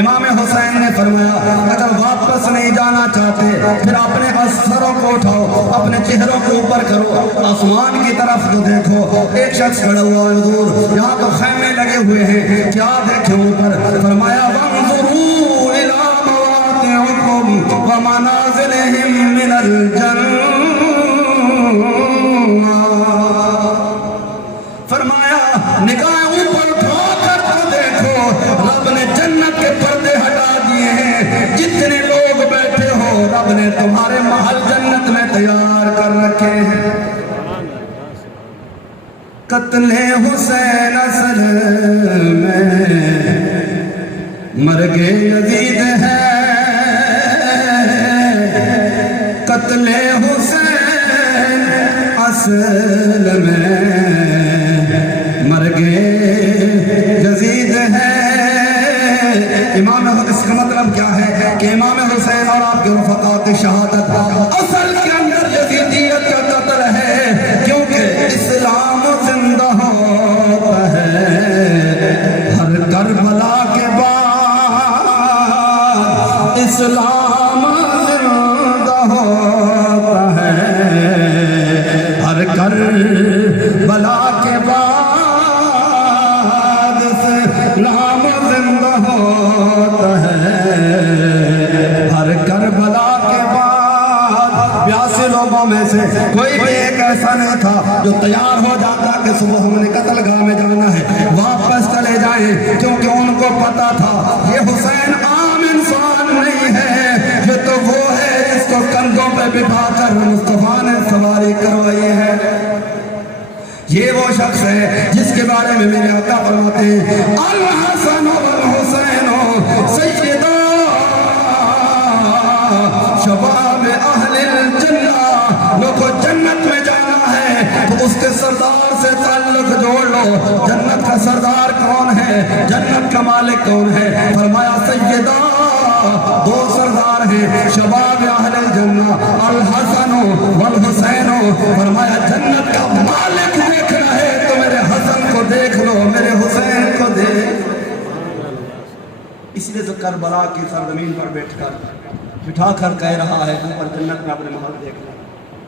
امام حسین نے فرمایا اگر واپس نہیں جانا چاہتے پھر اپنے سروں کو اٹھاؤ، اپنے چہروں کو اوپر کرو، آسمان کی طرف تو دیکھو، ایک شخص کھڑا ہوا ہے حضور، یہاں تو خیمے لگے ہوئے ہیں، کیا دیکھیں اوپر؟ فرمایا وانظروا الی ومنازلهم من الجنہ، فرمایا نگاہ اوپر اٹھا کر تو دیکھو، رب نے جنت کے پردے ہٹا دیے ہیں، جتنے لوگ بیٹھے ہو رب نے تمہارے محل جنت میں تیار کر رکھے ہیں۔ قتل حسین اصل میں مرگ یزید ہے، قتل حسین اصل میں مرگ حسین اور آپ کے رفقا کی شہادت اصل کے اندر یزیدیت کا قتل ہے، کیونکہ اسلام زندہ ہوتا ہے ہر کربلا کے بعد، اسلام زندہ ہوتا ہے ہر کربلا کے بعد، اسلام زندہ ہوتا ہے ہر کربلا کے بعد۔ بیاسی لوگوں میں سے کوئی بھی ایک ایسا نہیں تھا جو تیار ہو جاتا کہ صبح ہم نے قتل گاہ میں جانا ہے، واپس چلے جائیں، کیونکہ ان کو پتا تھا یہ حسین عام انسان نہیں ہے، یہ تو وہ ہے جس کو کندھوں پہ بٹھا کر مصطفیٰ نے سواری کروائی ہے، یہ وہ شخص ہے جس کے بارے میں میرے آقا فرماتے ہیں الحسن والحسین سیدہ شباب اہل الجنہ، لوگ کو جنت میں جانا ہے تو اس کے سردار سے تعلق جوڑ لو، جنت کا سردار کون ہے، جنت کا مالک کون ہے؟ فرمایا سیدہ دو سردار ہیں شباب اہل الجنہ الحسن والحسین، فرمایا جنت کا مالک دیکھنا ہے تو میرے حسن کو دیکھ لو، میرے حسین کو دیکھ۔ اس لیے تو کربلا کی سرزمین پر بٹھا کر کہہ رہا ہے اوپر جنت میں اپنے محل دیکھنا،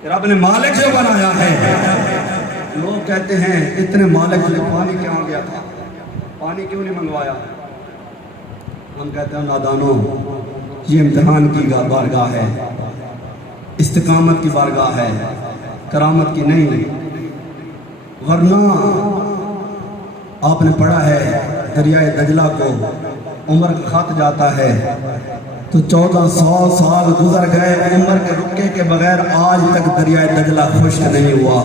کہ رب نے مالک جو بنایا ہے۔ لوگ کہتے ہیں اتنے مالک نے پانی کیوں گیا تھا، پانی کیوں نہیں منگوایا؟ ہم کہتے ہیں نادانوں، یہ امتحان کی بارگاہ ہے، استقامت کی بارگاہ ہے، کرامت کی نہیں، ورنہ آپ نے پڑھا ہے دریائے دجلہ کو عمر کا خط جاتا ہے تو 1400 سال گزر گئے، عمر کے رکے کے بغیر آج تک دریائے دجلہ خشک نہیں ہوا،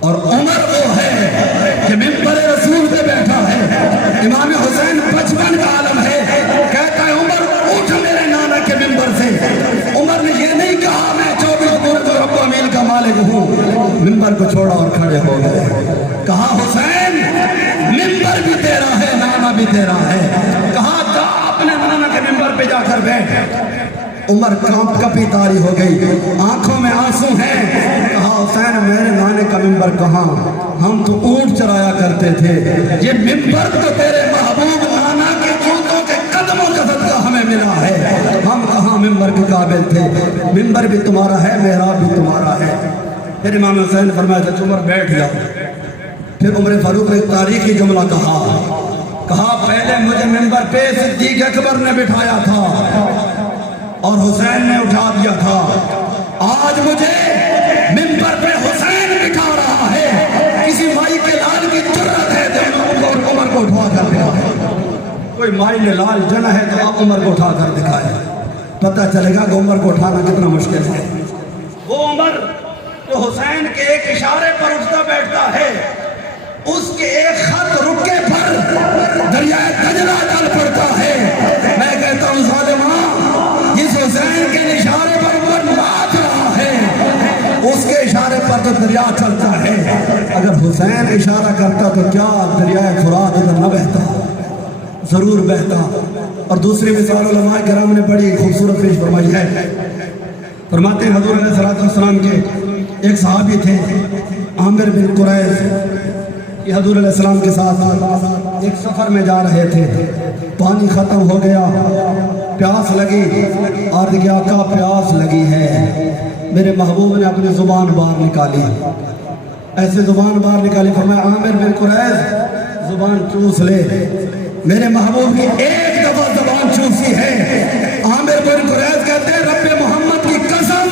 اور عمر وہ ہے کہ ممبر رسول پہ بیٹھا ہے، امام حسین 55 کا عالم ہے، کہتا ہے عمر اٹھ میرے نانا کے ممبر سے۔ عمر نے یہ نہیں کہا میں 24 برج رب و میل کا مالک ہوں، ممبر کو چھوڑا اور کھڑے ہو گئے، کہا حسین ممبر بھی تیرا ہے، نانا بھی تیرا ہے، کہا جا اپنے نانا کے ممبر پہ جا کر بیٹھ۔ عمر کپی تاری ہو گئی، آنکھوں میں آنسو ہیں، کہا حسین میرے نانے کا ممبر کہاں، ہم تو اونٹ چرایا کرتے تھے، یہ ممبر تو تیرے محبوب نانا کے جوتوں کے قدموں کا صدقہ ہمیں ملا ہے، ہم کہاں ممبر کے قابل تھے، ممبر بھی تمہارا ہے، محراب بھی تمہارا ہے۔ پھر امام حسین نے فرمایا تھا عمر بیٹھ جاؤ۔ پھر عمر فاروق نے تاریخی جملہ کہا پہلے مجھے ممبر پہ صدیق اکبر نے بٹھایا تھا اور حسین نے اٹھا دیا تھا، آج مجھے ممبر پہ حسین بٹھا رہا ہے، کسی مائی کے لال کی جرت ہے تو عمر کو اٹھا کر دکھائے، کوئی مائی نے لال جنا ہے تو آپ عمر کو اٹھا کر دکھائے، پتہ چلے گا کہ عمر کو اٹھانا کتنا مشکل ہے۔ وہ عمر جو حسین کے ایک اشارے پر اٹھتا بیٹھتا ہے، اس کے ایک خط رکے پر دریائے دجلہ چل پڑتا ہے۔ میں کہتا ہوں ظالماں، جس حسین کے اشارے پر عمر ناچ رہا ہے، اس کے اشارے پر تو دریا چلتا ہے، اگر حسین اشارہ کرتا تو کیا دریائے فرات ادھر نہ بہتا، ضرور بہتا۔ اور دوسری مثال علماء کرام نے بڑی خوبصورت پیش فرمائی ہے، فرماتے ہیں حضور علیہ السلام کے ایک صحابی تھے عامر بن قریظ، یہ حضور علیہ السلام کے ساتھ ایک سفر میں جا رہے تھے، پانی ختم ہو گیا، پیاس لگی، عرض کیا آقا پیاس لگی ہے، میرے محبوب نے اپنی زبان باہر نکالی، ایسے زبان باہر نکالی، فرمایا عامر بن قریظ زبان چوس لے، میرے محبوب کی ایک دفعہ زبان چوسی ہے۔ عامر بن قریظ کہتے ہیں رب محمد کی قسم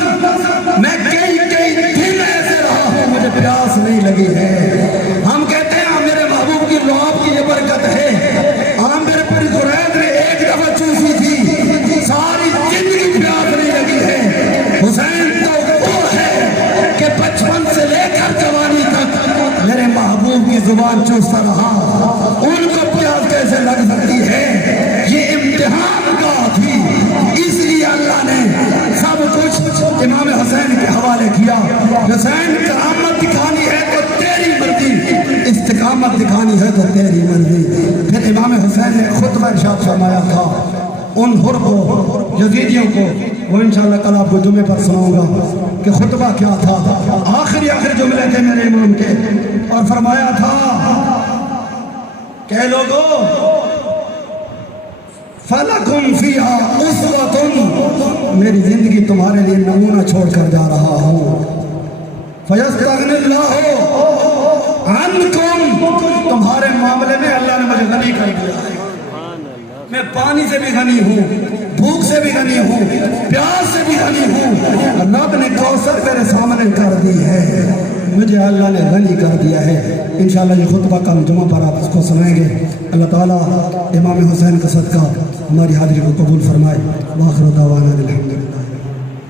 میں کئی دن ایسے رہا ہوں، مجھے پیاس نہیں لگی ہے۔ ہم کہتے ہیں میرے محبوب کی لعاب کی یہ برکت ہے، عامر بن قریظ نے ایک دفعہ چوسی تھی، ساری زندگی پیاس نہیں لگی ہے۔ حسین تو وہ ہے کہ بچپن سے لے کر جوانی تک میرے محبوب کی زبان چوستا رہا، ان کو پیاس کیسے لگ سکتی ہے؟ یہ امتحان کا تھی، اس لیے اللہ نے سب کچھ امام حسین کے حوالے کیا۔ حسین کرامت دکھانی ہے تو تیری مرضی، استقامت دکھانی ہے تو تیری مرضی۔ پھر امام حسین نے خطبہ ارشاد فرمایا تھا، ان حر کو یزیدیوں کو وہ انشاءاللہ کل آپ کو جمعے پر سناؤں گا کہ خطبہ کیا تھا. آخری جملے تھے میرے امام کے اور فرمایا تھا کہ لوگوں فَلَكُمْ فِيهَا أُسْوَةٌ میری زندگی تمہارے لیے نمونہ چھوڑ کر جا رہا ہوں. فَيَسْتَغْنِ اللَّهُ عَنْكُمْ تمہارے معاملے میں اللہ نے مجھے غنی کر دیا ہے. میں پانی سے بھی غنی ہوں, بھوک سے بھی غنی ہوں, پیاس سے بھی غنی ہوں. رب نے کوثر میرے سامنے کر دی ہے, مجھے اللہ نے غنی کر دیا ہے. انشاءاللہ یہ خطبہ کل جمعہ پر آپ اس کو سنائیں گے. اللہ تعالیٰ امام حسین کا صدقہ ہماری حاضری کو قبول فرمائے. وآخر دعوانا الحمدللہ.